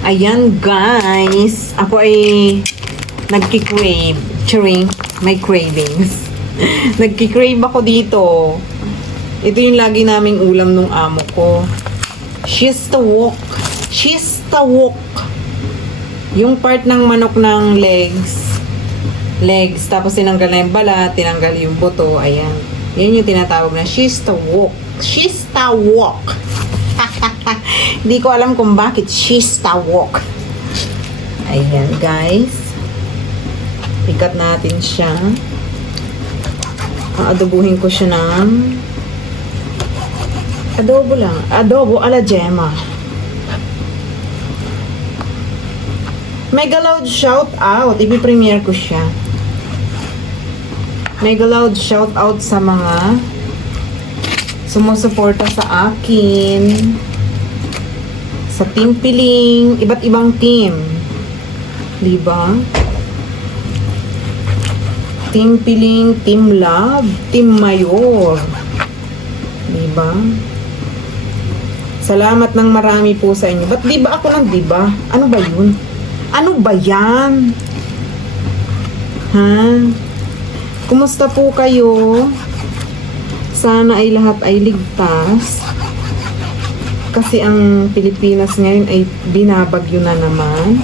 Ayan guys, ako ay nagki-crave. Charing, may cravings. Nagki-crave ako dito. Ito yung lagi naming ulam nung amo ko. Shistawok. Shistawok. Yung part ng manok ng legs. Tapos tinanggal na yung balat, tinanggal yung buto. Ayan. Yan yung tinatawag na shistawok. Shistawok. Hindi ko alam kung bakit shistawok. Ayan guys. Ikat natin siya. Adobuhin ko siya ng adobo lang. Adobo ala Gemma. Mega loud shout out. Ipi-premiere ko siya. Mega loud shout out sa mga sumusuporta sa akin. Sa Team Piling. Iba't ibang team. Diba? Team Piling, Team Love, Team Mayor. Diba? Salamat ng marami po sa inyo. Ba't diba ako lang diba? Ano ba yun? Ano ba yan? Ha? Kumusta po kayo? Sana ay lahat ay ligtas. Kasi ang Pilipinas ngayon ay binabagyo na naman.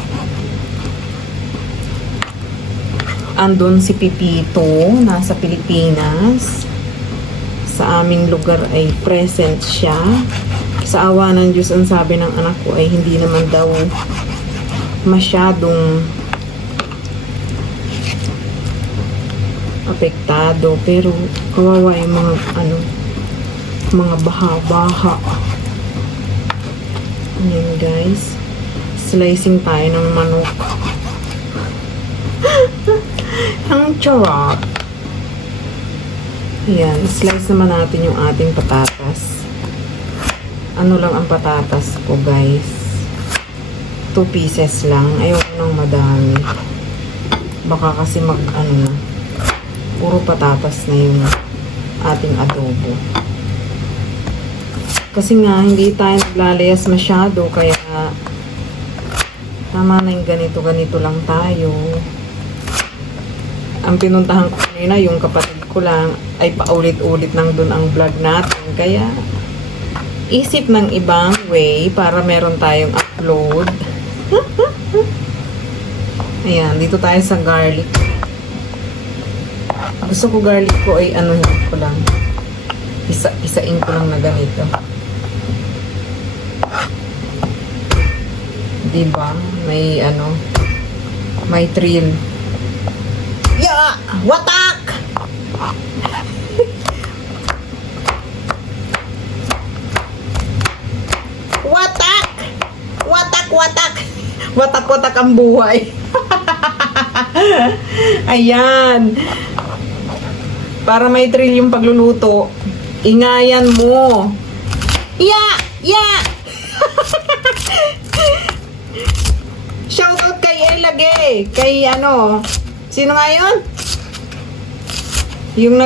Andun si Pipito, nasa Pilipinas. Sa aming lugar ay present siya. Sa awa ng Diyos, ang sabi ng anak ko ay hindi naman daw masyadong apektado. Pero kawawa yung mga baha-baha. Ayan guys. Slicing tayo ng manok. Ang charot. Ayan, slice naman natin yung ating patatas. Ano lang ang patatas ko, guys? 2 pieces lang. Ayoko nang madami. Baka kasi puro patatas na yung ating adobo. Kasi nga, hindi tayo naglalayas masyado, kaya tama na yung ganito lang tayo. Ang pinuntahan ko kanina, yung kapatid ko lang, ay paulit-ulit nang dun ang vlog natin. Kaya, isip ng ibang way para meron tayong upload. Ayan, dito tayo sa garlic. Gusto ko garlic ko ay ko lang. Isain ko lang na ganito. Diba? May thrill. Yeah! Watak! Watak! Watak! Watak ang buhay. Ayan. Para may thrill yung pagluluto, ingayan mo. Yeah! Shoutout kay Elage. Kay sino nga yun? Yung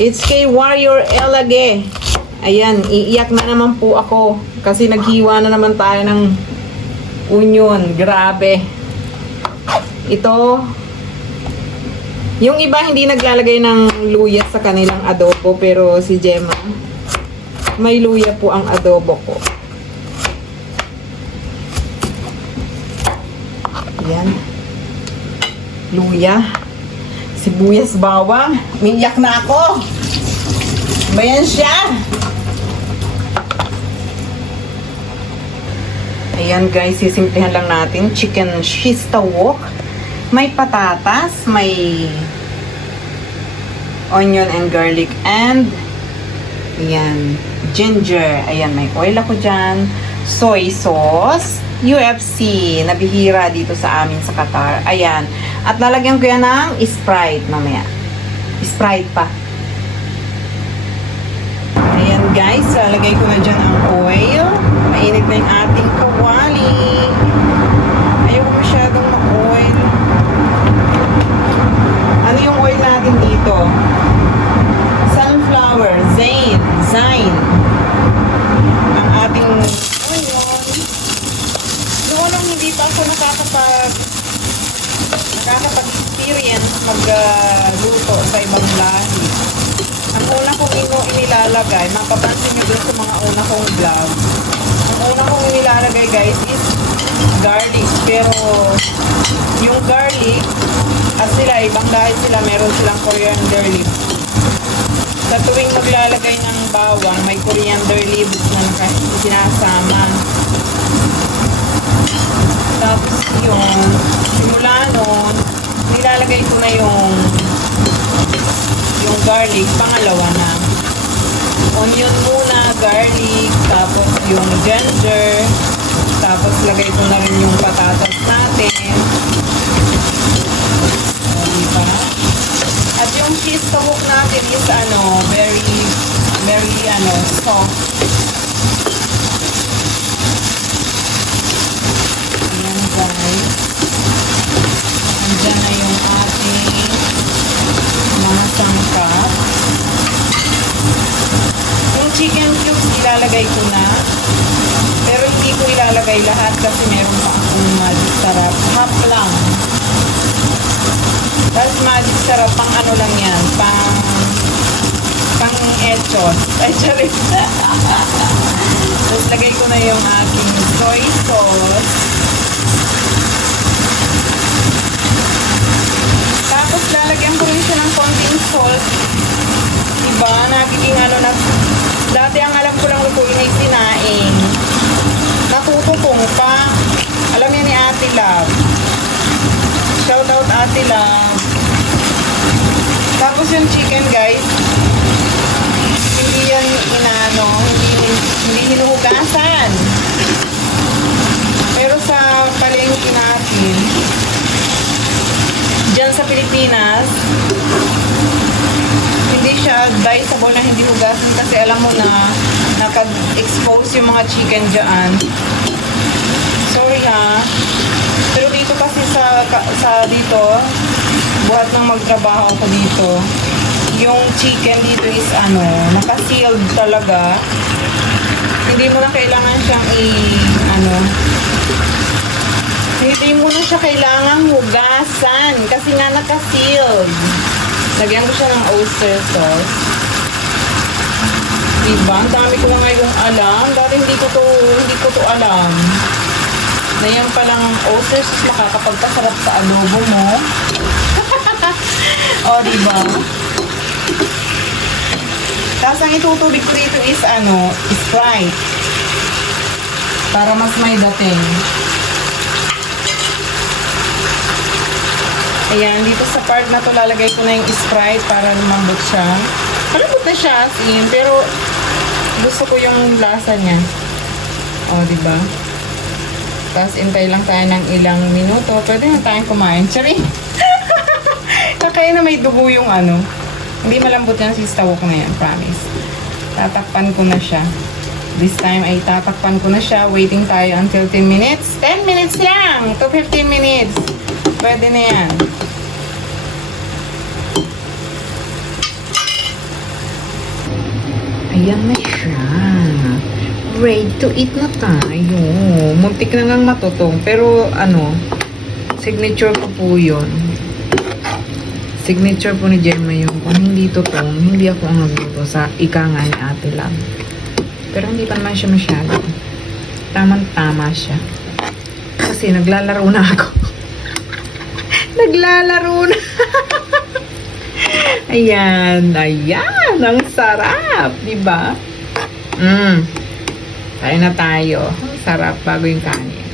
it's K Warrior Elage. Ayan, iiyak na naman po ako. Kasi naghiwa na naman tayo ng onion. Grabe. Ito, yung iba hindi naglalagay ng luya sa kanilang adobo. Pero si Gemma, may luya po ang adobo ko. Yan. Luya. Sibuyas, bawang. Minyak na ako. Bayan siya. Ayan guys, sisimplihan lang natin. Chicken shistawok. May patatas, may onion and garlic, and ayan, ginger. Ayan, may oil ako dyan. Soy sauce. UFC, nabihira dito sa amin sa Qatar. Ayan. At lalagyan ko yan ng Sprite mamaya. Sprite pa. Ayan guys, lalagay ko na dyan ang oil. Mainit na yung ating kawali. Ayoko masyadong ma-oil. Ano yung oil natin dito? Sunflower, Zine. nakakapag-experience magluto sa ibang lahi. Ang una kong inilalagay, mapapansin nyo dun sa mga una kong vlog, ang una kong inilalagay guys is garlic. Pero yung garlic, at sila, ibang lahi sila, meron silang coriander leaves. Sa tuwing maglalagay ng bawang, may coriander leaves na sinasama. Tapos yung simula nun, nilalagay ko na yung garlic, pangalawa na. Onion muna, garlic, tapos yung ginger, tapos lagay ko na rin yung patatas natin. O, diba? At yung cheese tawag natin is very soft. Ayan guys. Andyan na yung ating mga sangkap. Yung chicken cubes ilalagay ko na. Pero hindi ko ilalagay lahat kasi meron pa akong magic sarap. Half lang. Tapos magic sarap, pang ano lang yan, pang echos. Echoris. Tapos lagay ko na yung aking soy sauce. Tapos lalagyan ko rin siya ng konting salt. Diba? Nagiging dati ang alam ko lang lutuin ay sinaing. Natutupong pa. Alam niya ni Ate Love. Shoutout Ate Love. Tapos yung chicken guys, hindi yan hindi hinuhugasan. Pero sa palengke natin, dyan sa Pilipinas, hindi siya advisable na hindi hugasan kasi alam mo na nakag-expose yung mga chicken dyan. Sorry ha. Pero dito kasi sa dito, buhat nang magtrabaho ako dito, yung chicken dito is naka-sealed talaga. Hindi mo na kailangan siyang hindi mo na siya kailangang hugasan kasi nga naka-sealed. Lagyan ko siya ng oyster sauce. Diba? Ang dami ko nga yung alam. Dati hindi ko to alam. Na yan palang ang oyster sauce makakapagpasarap sa adobo mo. O, diba? Tapos ang itutubig ko dito is Sprite. Para mas may dating. Ayan, dito sa part na to lalagay ko na yung Sprite para lumambot siya. Malambot na siya, pero gusto ko yung lasa niya. O, diba? Tapos intay lang tayo ng ilang minuto. Pwede na tayong kumain. Tsari! Kaya na may dugo yung Hindi malambot yan si tawok na yan, promise. Tatakpan ko na siya. This time ay tatakpan ko na siya. Waiting tayo until 10 minutes. 10 minutes lang! To 15 minutes. Pwede na yan. Ayan na siya. Ready to eat na tayo. Muntik na ngang matutong. Pero signature ko po yun. Signature po ni Gemma yung kung hindi tutong, hindi ako ang nagluto sa ika nga ni Ate Love. Pero hindi pa naman siya masyado. Tamang-tama siya. Kasi naglalaro na ako. Naglalaro na. Ayan. Ang sarap. Diba? Tayo na tayo. Sarap bago yung kanin.